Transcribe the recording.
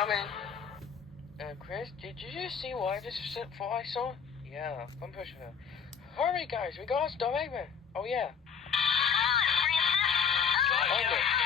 Coming. Chris, did you just see why this fly saw? Yeah, I'm pushing her. Hurry, guys, we gotta stop Eggman. Oh, yeah. Come on, hurry up. Okay.